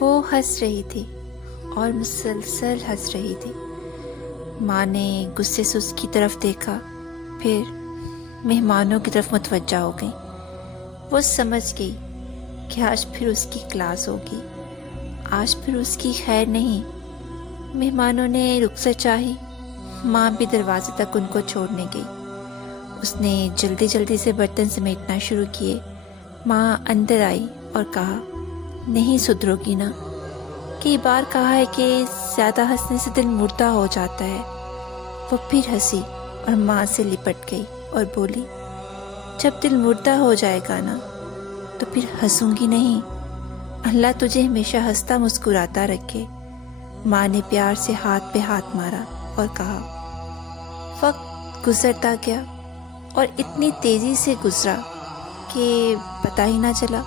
وہ ہنس رہی تھی اور مسلسل ہنس رہی تھی۔ ماں نے غصے سے اس کی طرف دیکھا، پھر مہمانوں کی طرف متوجہ ہو گئی۔ وہ سمجھ گئی کہ آج پھر اس کی کلاس ہوگی، آج پھر اس کی خیر نہیں۔ مہمانوں نے رخصت چاہی، ماں بھی دروازے تک ان کو چھوڑنے گئی۔ اس نے جلدی جلدی سے برتن سمیٹنا شروع کیے۔ ماں اندر آئی اور کہا، نہیں سدھرو گی نا؟ کئی بار کہا ہے کہ زیادہ ہنسنے سے دل مردہ ہو جاتا ہے۔ وہ پھر ہنسی اور ماں سے لپٹ گئی اور بولی، جب دل مردہ ہو جائے گا نا تو پھر ہنسوں گی نہیں۔ اللہ تجھے ہمیشہ ہنستا مسکراتا رکھے۔ ماں نے پیار سے ہاتھ پہ ہاتھ مارا اور کہا، وقت گزرتا گیا اور اتنی تیزی سے گزرا کہ پتہ ہی نہ چلا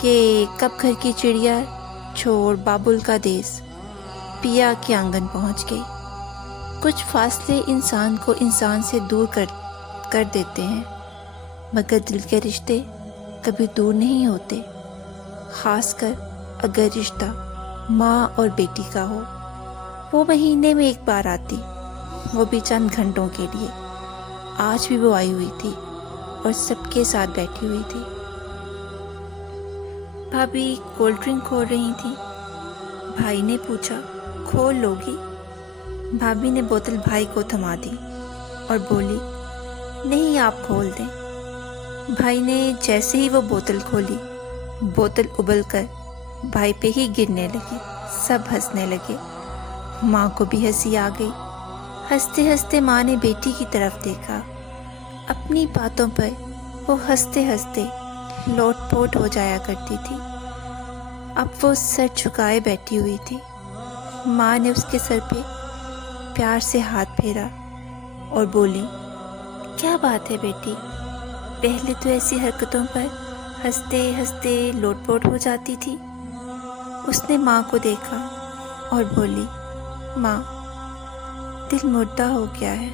کہ کب گھر کی چڑیا چھوڑ بابل کا دیس پیا کے آنگن پہنچ گئی۔ کچھ فاصلے انسان کو انسان سے دور کر دیتے ہیں، مگر دل کے رشتے کبھی دور نہیں ہوتے، خاص کر اگر رشتہ ماں اور بیٹی کا ہو۔ وہ مہینے میں ایک بار آتی، وہ بھی چند گھنٹوں کے لیے۔ آج بھی وہ آئی ہوئی تھی اور سب کے ساتھ بیٹھی ہوئی تھی۔ بھابھی کولڈ ڈرنک کھول رہی تھی۔ بھائی نے پوچھا، کھول لو گی؟ بھابھی نے بوتل بھائی کو تھما دی اور بولی، نہیں آپ کھول دیں۔ بھائی نے جیسے ہی وہ بوتل کھولی، بوتل ابل کر بھائی پہ ہی گرنے لگی۔ سب ہنسنے لگے، ماں کو بھی ہنسی آ گئی۔ ہنستے ہنستے ماں نے بیٹی کی طرف دیکھا۔ اپنی باتوں پر وہ ہنستے ہنستے لوٹ پوٹ ہو جایا کرتی تھی۔ اب وہ سر جھکائے بیٹھی ہوئی تھی۔ ماں نے اس کے سر پہ پیار سے ہاتھ پھیرا اور بولی، کیا بات ہے بیٹی؟ پہلے تو ایسی حرکتوں پر ہنستے ہنستے لوٹ پوٹ ہو جاتی تھی۔ اس نے ماں کو دیکھا اور بولی، ماں، دل مردہ ہو گیا ہے۔